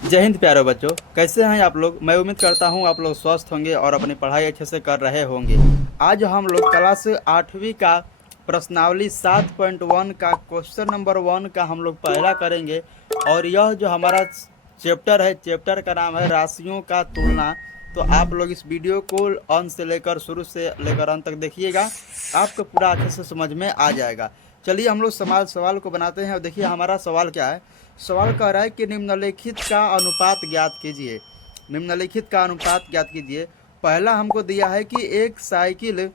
जय हिंद प्यारे बच्चों, कैसे हैं आप लोग। मैं उम्मीद करता हूं आप लोग स्वस्थ होंगे और अपनी पढ़ाई अच्छे से कर रहे होंगे। आज हम लोग क्लास 8वीं का प्रश्नावली 7.1 का क्वेश्चन नंबर 1 का हम लोग पहला करेंगे। और यह जो हमारा चैप्टर है, चैप्टर का नाम है राशियों का तुलना। तो आप लोग इस वीडियो को अंत से लेकर शुरू से लेकर अंत तक देखिएगा, आपको पूरा अच्छे से समझ में आ जाएगा। चलिए हम लोग सवाल को बनाते हैं और देखिए हमारा सवाल क्या है। सवाल कह रहा है कि निम्नलिखित का अनुपात ज्ञात कीजिए। निम्नलिखित का अनुपात ज्ञात कीजिए। पहला हमको दिया है कि एक साइकिल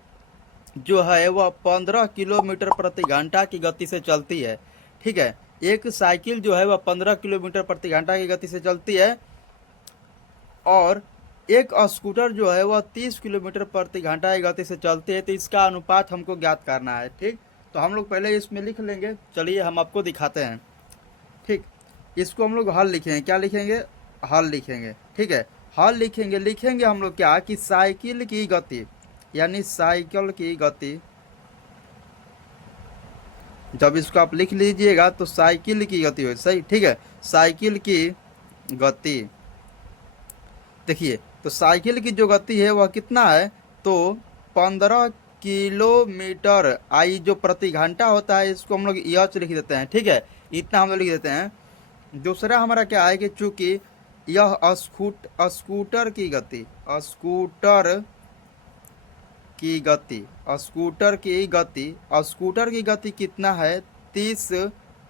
जो है वह 15 किलोमीटर प्रति घंटा की गति से चलती है। ठीक है, एक साइकिल जो है वह 15 किलोमीटर प्रति घंटा की गति से चलती है और एक स्कूटर जो है वह 30 किलोमीटर प्रति घंटा की गति से चलती है। तो इसका अनुपात हमको ज्ञात करना है। ठीक, तो हम लोग पहले इसमें लिख लेंगे। चलिए हम आपको दिखाते हैं। ठीक, इसको हम लोग हल लिखेंगे। क्या लिखेंगे? हल लिखेंगे। ठीक है, हल लिखेंगे हम लोग क्या कि साइकिल की गति, यानी साइकिल की गति। जब इसको आप लिख लीजिएगा तो साइकिल की गति हो, सही। ठीक है, साइकिल की गति। देखिए, तो साइकिल की जो गति है वह कितना है, तो 15 किलोमीटर आई जो प्रति घंटा होता है, इसको हम लोग यच लिख देते हैं। ठीक है, इतना हम लोग लिख देते हैं। दूसरा हमारा क्या है कि चूंकि यह स्कूटर की गति, स्कूटर की गति, स्कूटर की गति कितना है, 30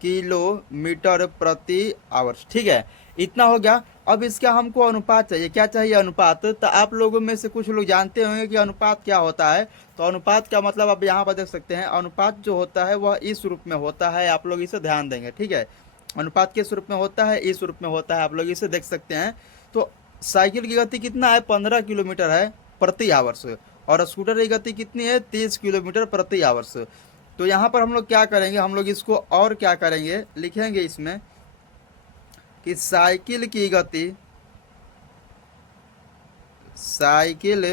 किलोमीटर प्रति आवर्स। ठीक है, इतना हो गया। अब इसका हमको अनुपात चाहिए। क्या चाहिए? अनुपात। तो आप लोगों में से कुछ लोग जानते होंगे कि अनुपात क्या होता है। तो अनुपात का मतलब आप यहाँ पर देख सकते हैं। अनुपात जो होता है वह इस रूप में होता है, आप लोग इसे ध्यान देंगे। ठीक है, अनुपात किस रूप में होता है? इस रूप में होता है, आप लोग इसे देख सकते हैं। तो साइकिल की गति कितना है? 15 किलोमीटर है प्रति आवर्स। और स्कूटर की गति कितनी है? 30 किलोमीटर प्रति आवर्स। तो यहाँ पर हम लोग क्या करेंगे, हम लोग इसको और क्या करेंगे, लिखेंगे इसमें कि साइकिल की गति, साइकिल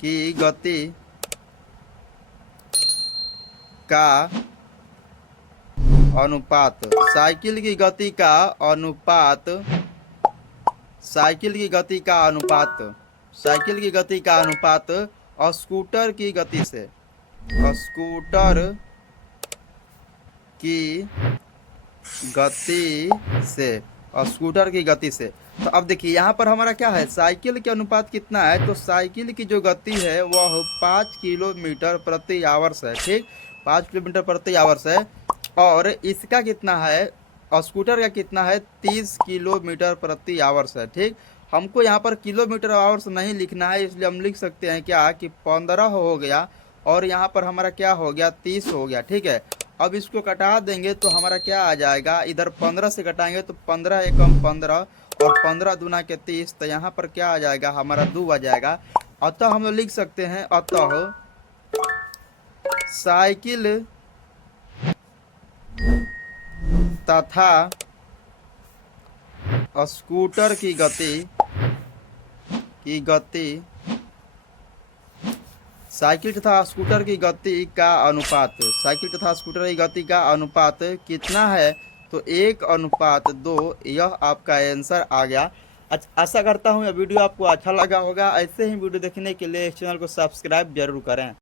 की गति का अनुपात, साइकिल की गति का अनुपात, साइकिल की गति का अनुपात, साइकिल की गति का अनुपात स्कूटर की गति से, स्कूटर की गति से, स्कूटर की गति से। तो अब देखिए यहाँ पर हमारा क्या है, साइकिल के अनुपात कितना है, तो साइकिल की जो गति है वह 5 किलोमीटर प्रति आवर्स है। ठीक, 5 किलोमीटर प्रति आवर्स है। और इसका कितना है, स्कूटर का कितना है, 30 किलोमीटर प्रति आवर्स है। ठीक, हमको यहाँ पर किलोमीटर आवर्स नहीं लिखना है, इसलिए हम लिख सकते हैं क्या कि 15 हो गया और यहाँ पर हमारा क्या हो गया, 30 हो गया। ठीक है, अब इसको कटा देंगे तो हमारा क्या आ जाएगा, इधर 15 से कटाएंगे तो 15 एकम 15 और 15 दूना के 30। तो यहाँ पर क्या आ जाएगा, हमारा 2 आ जाएगा। अतः हम लोग लिख सकते हैं, अतः साइकिल तथा स्कूटर की गति, साइकिल तथा स्कूटर की गति का अनुपात, साइकिल तथा स्कूटर की गति का अनुपात कितना है, तो 1:2। यह आपका आंसर आ गया। आशा करता हूँ यह वीडियो आपको अच्छा लगा होगा। ऐसे ही वीडियो देखने के लिए इस चैनल को सब्सक्राइब जरूर करें।